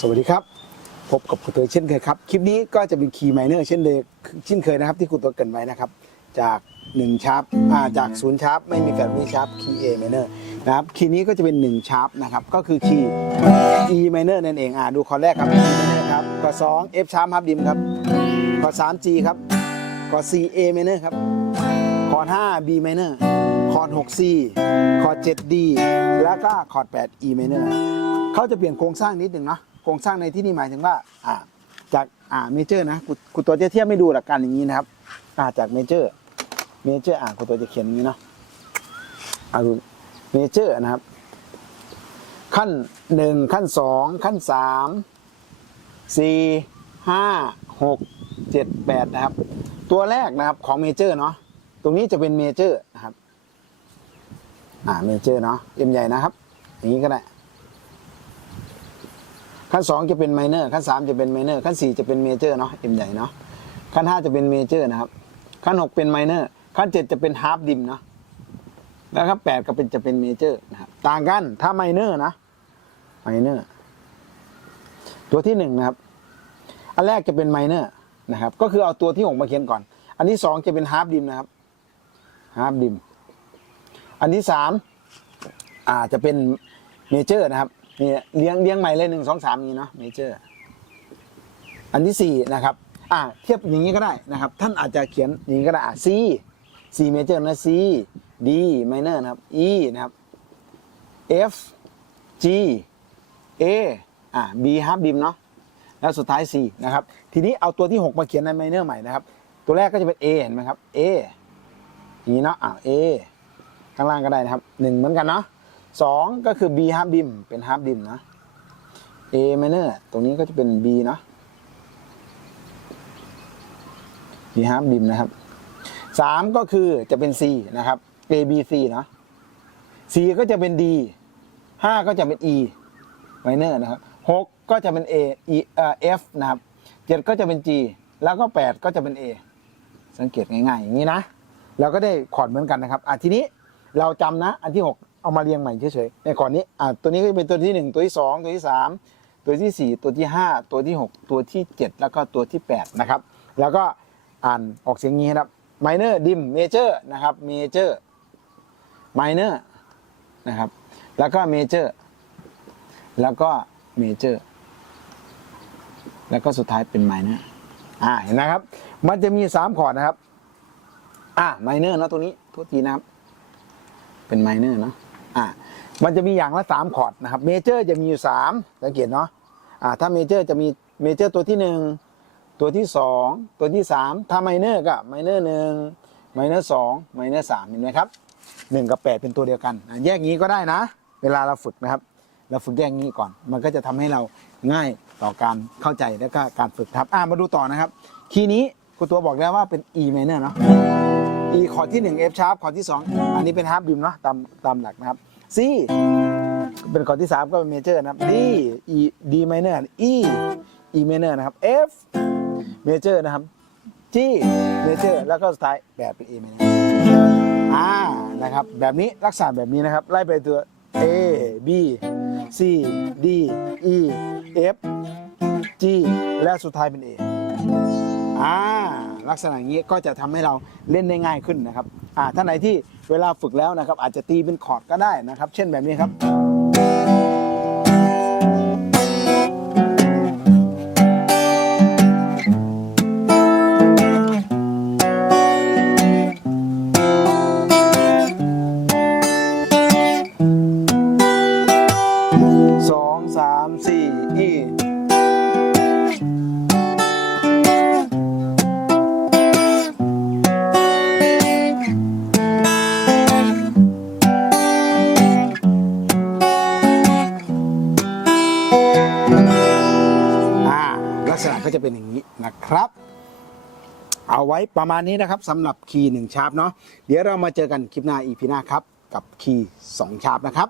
สวัสดีครับ พบกับคุณตัวเช่นเคยครับ คลิปนี้ก็จะเป็นคีย์ไมเนอร์เช่นเดิมเช่นเคยนะครับที่คุณตัวเกินไว้นะครับ จาก1ชาร์ปอ่าจาก0ชาร์ปไม่มีการวิชาร์ปคีย์ A minor นะครับคีย์นี้ก็จะเป็น1ชาร์ปนะครับก็คือคีย์ E minor นั่นเองอ่าดูคอร์ดแรกครับ E minor ครับคอร์ด2 F sharp ครับดิมครับคอร์ด3 G ครับคอร์ด4 A minor ครับคอร์ด5 B minor คอร์ด6 C คอร์ด7 D แล้วก็คอร์ด8 E minor เขาจะเปลี่ยนโครงสร้างนิดหนึ่งเนาะ โครงสร้างในที่นี่หมายถึงว่าอ่าจากอ่าเมเจอร์นะกูกูตัวจะเทียบไม่ดูหลักการอย่างนี้นะครับอ่าจากเมเจอร์เมเจอร์อ่ากูตัวจะเขียนอย่างนี้เนาะอ่าดูเมเจอร์นะครับ ขั้นหนึ่งขั้นสองขั้นสามสี่ห้าหกเจ็ดแปดนะครับ ตัวแรกนะครับของเมเจอร์เนาะตรงนี้จะเป็นเมเจอร์นะครับอ่าเมเจอร์เนาะเอ็มใหญ่นะครับ อย่างนี้ก็ได้ ขั้นสองจะเป็นไมเนอร์ขั้นสามจะเป็นไมเนอร์ขั้นสี่จะเป็นเมเจอร์เนาะเอ็มใหญ่เนาะขั้นห้าจะเป็นเมเจอร์นะครับ ขั้นหกเป็นไมเนอร์ขั้นเจ็ดจะเป็นฮาร์ปดิมเนาะแล้วครับแปดก็เป็นจะเป็นเมเจอร์นะครับต่างกันถ้าไมเนอร์นะไมเนอร์ตัวที่หนึ่งนะครับ อันแรกจะเป็นไมเนอร์นะครับ ก็คือเอาตัวที่หกมาเขียนก่อน อันที่สองจะเป็นฮาร์ปดิมนะครับฮาร์ปดิมอันที่สามอ่าจะเป็นเมเจอร์นะครับ นี่เลี้ยงเลี้ยงใหม่เลยหนึ่งสองสามนี้เนาะเมเจอร์อันที่สี่นะครับอ่าเทียบอย่างนี้ก็ได้นะครับ ท่านอาจจะเขียนอย่างนี้ก็ได้อ่า C C major นะ C D minor นะครับ E นะครับ F G A อ่า B half dim เนาะแล้วสุดท้าย C นะครับ ทีนี้เอาตัวที่ 6 มาเขียนใน minor ใหม่นะครับ ตัวแรกก็จะเป็น A เห็นไหมครับ A อย่างนี้เนาะอ่า A ข้างล่างก็ได้นะครับหนึ่งเหมือนกันเนาะ สองก็คือ B half dim เป็น half dim นะ A minor ตรงนี้ก็จะเป็น B เนาะ B half dim นะครับสามก็คือจะเป็น C นะครับ A B C เนาะ C ก็จะเป็น D ห้าก็จะเป็น E minor นะครับหกก็จะเป็น A E F นะครับเจ็ดก็จะเป็น G แล้วก็แปดก็จะเป็น A สังเกตง่ายๆ อย่างนี้นะ เราก็ได้คอร์ดเหมือนกันนะครับ อะทีนี้เราจำนะ อันที่ 6 เอามาเรียงใหม่เฉยๆในคอร์ดนี้อะตัวนี้ก็จะเป็นตัวที่ 1 ตัวที่ 2 ตัวที่ 3 ตัวที่ 4 ตัวที่ 5 ตัวที่ 6 ตัวที่ 7 แล้วก็ตัวที่ 8 นะครับ แล้วก็อ่านออกเสียงงี้นะครับ minor dim major นะครับ major minor นะครับแล้วก็ major แล้วก็ major แล้วก็สุดท้ายเป็น minor อ่าเห็นนะครับ มันจะมี 3 คอร์ดนะครับ อ่า minor เนะตรงนี้โทุกทีนะครับ เป็น minor เนาะ อ่ามันจะมีอย่างละ3คอร์ดนะครับ major จะมีอยู่3สังเกตเนาะอ่าถ้า major จะมี major ตัวที่1ตัวที่2ตัวที่3ถ้า minor ก็ minor 1 minor 2 minor 3เห็นไหมครับ1กับ8เป็นตัวเดียวกัน แยกงี้ก็ได้นะ เวลาเราฝึกนะครับ เราฝึกแยกงี้ก่อน มันก็จะทำให้เราง่ายต่อการเข้าใจและก็การฝึกครับอ่ามาดูต่อนะครับ คีย์นี้ครูตัวบอกแล้วว่าเป็น E minor เนาะ E คอร์ดที่1 F sharp คอร์ดที่ 2 อันนี้เป็น half beam เนาะตามตามหลักนะครับ C เป็นคอร์ดที่ 3 ก็เป็น major นะครับ D E D minor E E minor นะครับ F major นะครับ G major แล้วก็สุดท้ายแบบเป็น A minor อ่านะครับแบบนี้ลักษณะแบบนี้นะครับ ไล่ไปตัว A B C D E F G และสุดท้ายเป็น A อ่าลักษณะอย่างนี้ก็จะทำให้เราเล่นได้ง่ายขึ้นนะครับอ่าท่านไหนที่เวลาฝึกแล้วนะครับอาจจะตีเป็นคอร์ดก็ได้นะครับ เช่นแบบนี้ครับ ก็จะเป็นอย่างนี้นะครับ เอาไว้ประมาณนี้นะครับสำหรับคีย์หนึ่งชาร์ปเนาะเดี๋ยวเรามาเจอกันคลิปหน้าอีพีหน้าครับ กับคีย์สองชาร์ปนะครับ